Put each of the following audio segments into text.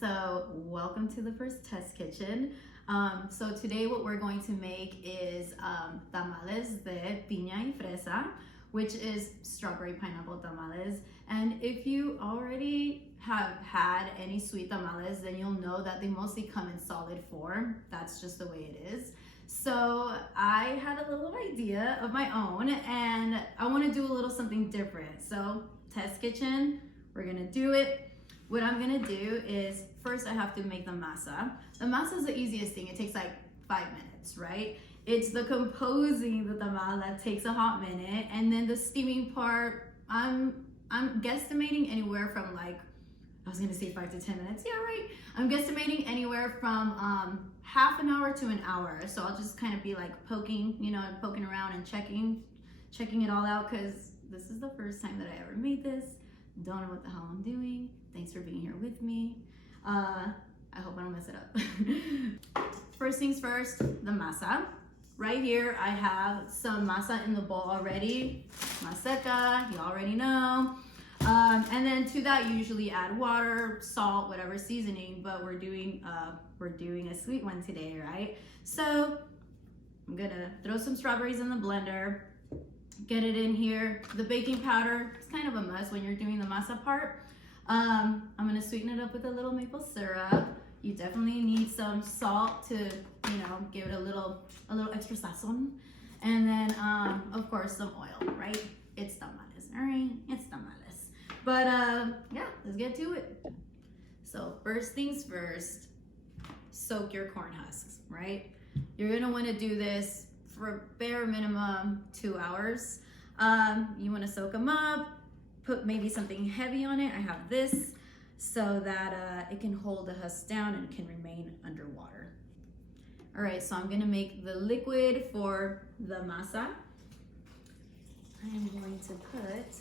So welcome to the first test kitchen. So today what we're going to make is tamales de piña y fresa, which is strawberry pineapple tamales. And if you already have had any sweet tamales, then you'll know that they mostly come in solid form. That's just the way it is. So I had a little idea of my own and I want to do a little something different. So test kitchen, we're gonna do it. What I'm gonna do is first I have to make the masa. The masa is the easiest thing. It takes like 5 minutes, right? It's the composing the tamal that takes a hot minute, and then the steaming part, I'm guesstimating anywhere from like, I was gonna say 5 to 10 minutes. Yeah, right. I'm guesstimating anywhere from half an hour to an hour. So I'll just kind of be like poking, poking around and checking it all out, because this is the first time that I ever made this. Don't know what the hell I'm doing. Thanks for being here with me. I hope I don't mess it up. First things first, the masa. Right here, I have some masa in the bowl already. Maseca, you already know. And then to that, you usually add water, salt, whatever seasoning, but we're doing a sweet one today, right? So I'm gonna throw some strawberries in the blender, get it in here. The baking powder is kind of a must when you're doing the masa part. I'm gonna sweeten it up with a little maple syrup. You definitely need some salt to, give it a little extra sazon. And then, of course, some oil, right? It's tamales, all right? It's tamales. But yeah, let's get to it. So first things first, soak your corn husks, right? You're gonna wanna do this for a bare minimum 2 hours. You wanna soak them up, put maybe something heavy on it. I have this so that it can hold the husk down and can remain underwater. All right, so I'm gonna make the liquid for the masa. I'm going to put,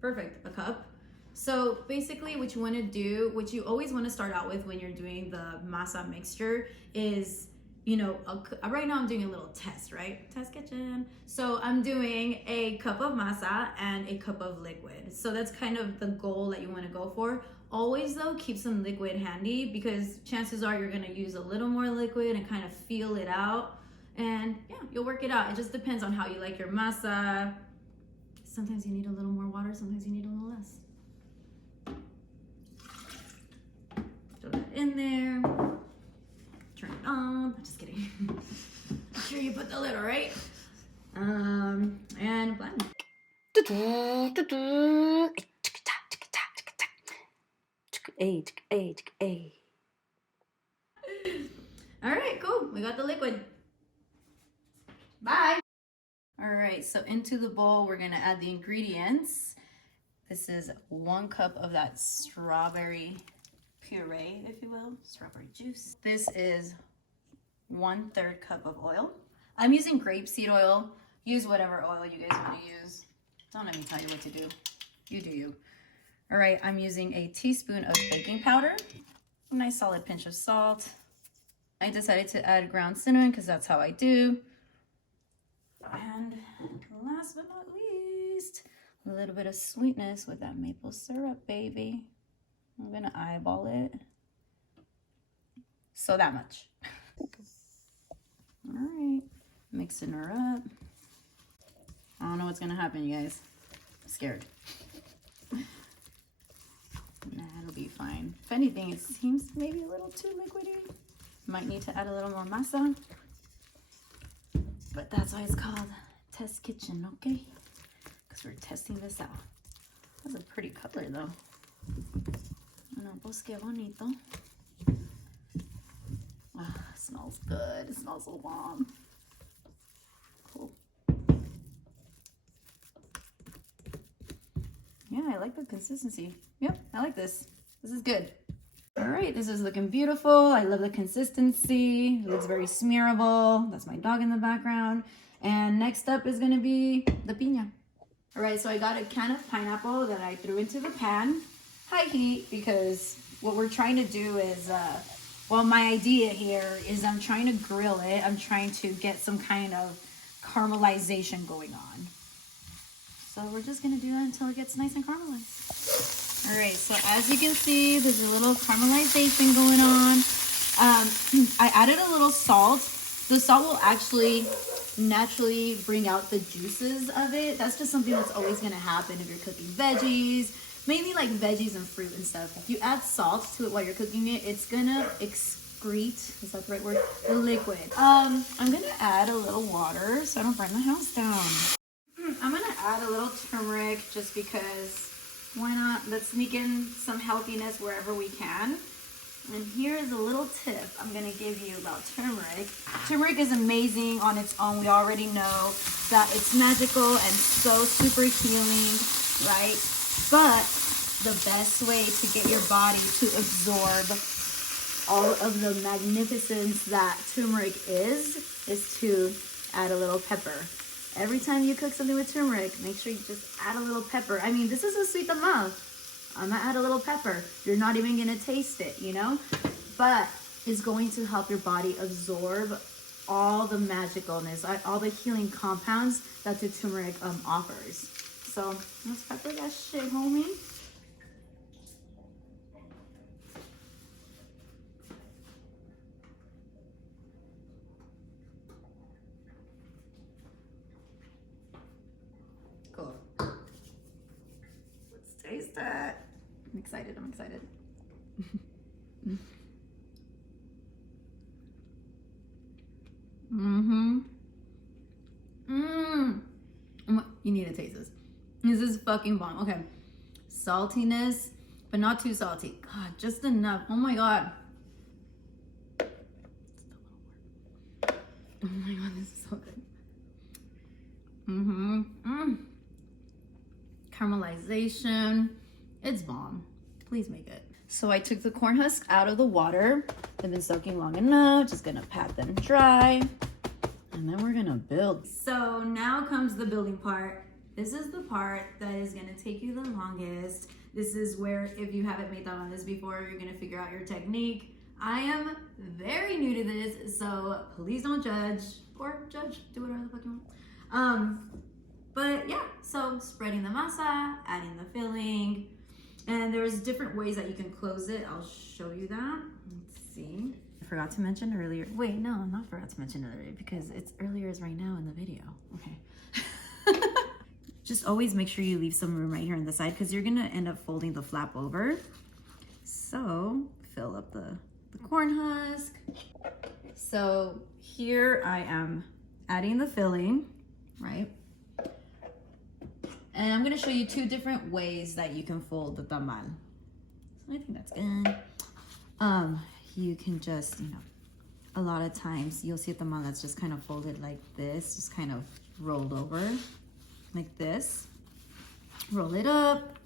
perfect, a cup. So basically what you wanna do, what you always wanna start out with when you're doing the masa mixture is, right now I'm doing a little test, right? Test kitchen. So I'm doing a cup of masa and a cup of liquid. So that's kind of the goal that you wanna go for. Always though, keep some liquid handy, because chances are you're gonna use a little more liquid and kind of feel it out. And yeah, you'll work it out. It just depends on how you like your masa. Sometimes you need a little more water, sometimes you need a little less. Throw that in there. Turn it on. Just kidding. Make sure you put the lid, all right? And blend. All right, cool. We got the liquid. Bye. All right, so into the bowl, we're gonna add the ingredients. This is 1 cup of that strawberry puree, if you will, strawberry juice. This is 1/3 cup of oil. I'm using grapeseed oil. Use whatever oil you guys want to use. Don't let me tell you what to do. You do you. All right, I'm using a teaspoon of baking powder, a nice solid pinch of salt. I decided to add ground cinnamon because that's how I do. And last but not least, a little bit of sweetness with that maple syrup, baby. I'm gonna eyeball it. So that much. All right, mixing her up. I don't know what's gonna happen, you guys. I'm scared. Nah, it'll be fine. If anything, it seems maybe a little too liquidy. Might need to add a little more masa. But that's why it's called test kitchen, okay? Because we're testing this out. That's a pretty color though. No, pues qué bonito. Ah, it smells good. It smells so bomb. Cool. Yeah, I like the consistency. Yep, I like this. This is good. All right, this is looking beautiful. I love the consistency. It looks very smearable. That's my dog in the background. And next up is gonna be the piña. All right, so I got a can of pineapple that I threw into the pan. High heat, because what we're trying to do is, my idea here is I'm trying to grill it. I'm trying to get some kind of caramelization going on. So we're just gonna do that until it gets nice and caramelized. All right, so as you can see, there's a little caramelization going on. I added a little salt. The salt will actually naturally bring out the juices of it. That's just something that's always gonna happen if you're cooking veggies, mainly like veggies and fruit and stuff. If you add salt to it while you're cooking it, it's gonna excrete, is that the right word? The liquid. I'm gonna add a little water so I don't burn the house down. I'm gonna add a little turmeric just because, why not? Let's sneak in some healthiness wherever we can. And here's a little tip I'm gonna give you about turmeric. Turmeric is amazing on its own. We already know that it's magical and so super healing, right? But the best way to get your body to absorb all of the magnificence that turmeric is to add a little pepper. Every time you cook something with turmeric, make sure you just add a little pepper. I mean, this is a sweet tamal. I'm gonna add a little pepper. You're not even gonna taste it, you know? But it's going to help your body absorb all the magicalness, all the healing compounds that the turmeric offers. So let's pepper that shit, homie. Cool. Let's taste that. I'm excited, I'm excited. You need to taste this. This is fucking bomb. Okay. Saltiness, but not too salty. God, just enough. Oh my God. Oh my God, this is so good. Caramelization. It's bomb. Please make it. So I took the corn husk out of the water. They've been soaking long enough. Just gonna pat them dry. And then we're gonna build. So now comes the building part. This is the part that is gonna take you the longest. This is where, if you haven't made tamales before, you're gonna figure out your technique. I am very new to this, so please don't judge, or judge, do whatever the fuck you want. But yeah, so spreading the masa, adding the filling, and there's different ways that you can close it. I'll show you that. Let's see. I forgot to mention earlier. Wait, no, I'm not forgot to mention earlier because it's earlier is right now in the video. Okay. Just always make sure you leave some room right here on the side because you're gonna end up folding the flap over. So fill up the corn husk. So here I am adding the filling, right? And I'm gonna show you two different ways that you can fold the tamal. So I think that's good. You can just, you know, a lot of times you'll see a tamal that's just kind of folded like this, just kind of rolled over like this. Roll it up,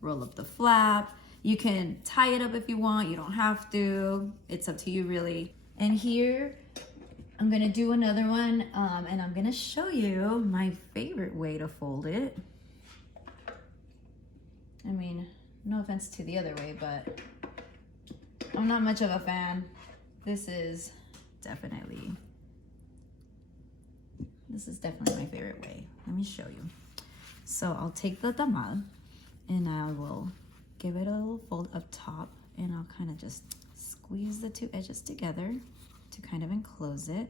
roll up the flap. You can tie it up if you want, you don't have to. It's up to you really. And here, I'm gonna do another one and I'm gonna show you my favorite way to fold it. I mean, no offense to the other way, but I'm not much of a fan. This is definitely my favorite way. Let me show you. So I'll take the tamal and I will give it a little fold up top and I'll kind of just squeeze the two edges together to kind of enclose it.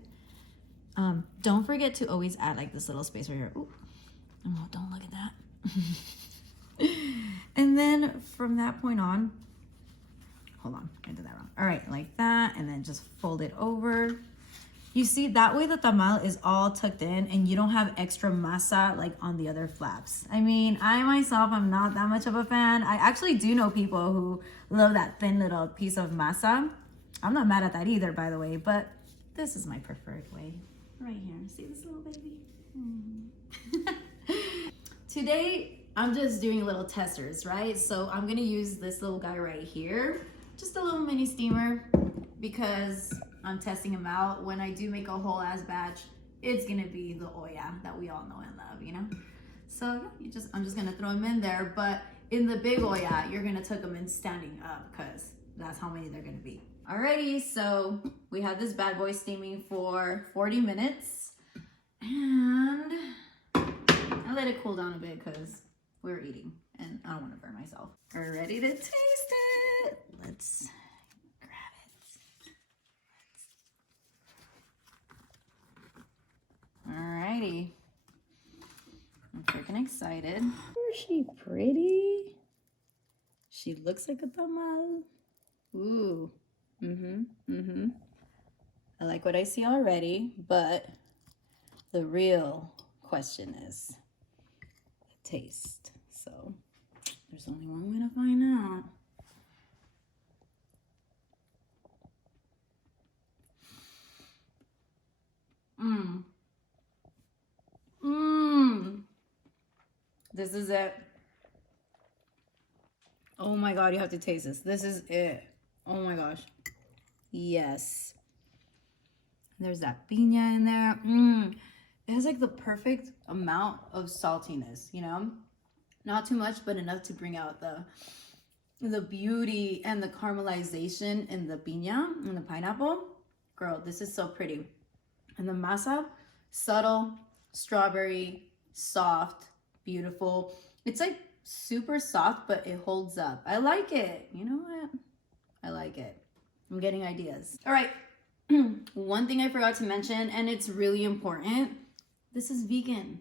Don't forget to always add like this little space right here. Ooh. Oh, don't look at that. And then from that point on, hold on, I did that wrong. All right, like that, and then just fold it over. You see, that way the tamal is all tucked in and you don't have extra masa like on the other flaps. I mean, I myself, I'm not that much of a fan. I actually do know people who love that thin little piece of masa. I'm not mad at that either, by the way, but this is my preferred way. Right here, see this little baby? Today, I'm just doing little testers, right? So I'm gonna use this little guy right here. Just a little mini steamer because I'm testing them out. When I do make a whole ass batch, it's gonna be the olla that we all know and love, you know? So yeah, I'm just gonna throw them in there, but in the big olla, you're gonna tuck them in standing up because that's how many they're gonna be. Alrighty, so we had this bad boy steaming for 40 minutes and I let it cool down a bit because we were eating. and I don't want to burn myself. We're ready to taste it. Let's grab it. Alrighty. I'm freaking excited. Is she pretty? She looks like a tamal. Ooh. I like what I see already, but the real question is the taste. So there's only one way to find out. This is it. Oh my God, you have to taste this. This is it. Oh my gosh. Yes. There's that piña in there. It has like the perfect amount of saltiness, you know? Not too much, but enough to bring out the beauty and the caramelization in the piña and the pineapple. Girl, this is so pretty. And the masa, subtle, strawberry, soft, beautiful. It's like super soft, but it holds up. I like it. You know what? I like it. I'm getting ideas. All right. One thing I forgot to mention, and it's really important. This is vegan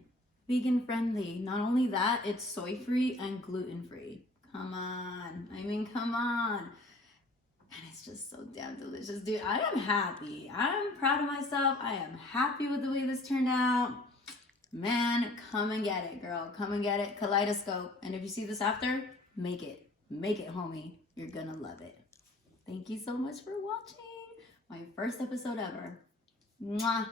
friendly. Not only that, it's soy free and gluten free. Come on. I mean, come on. And it's just so damn delicious, dude. I am happy. I'm proud of myself. I am happy with the way this turned out. Man, come and get it, girl. Come and get it. Kaleidoscope. And if you see this after, make it. Make it, homie. You're gonna love it. Thank you so much for watching. My first episode ever. Mwah.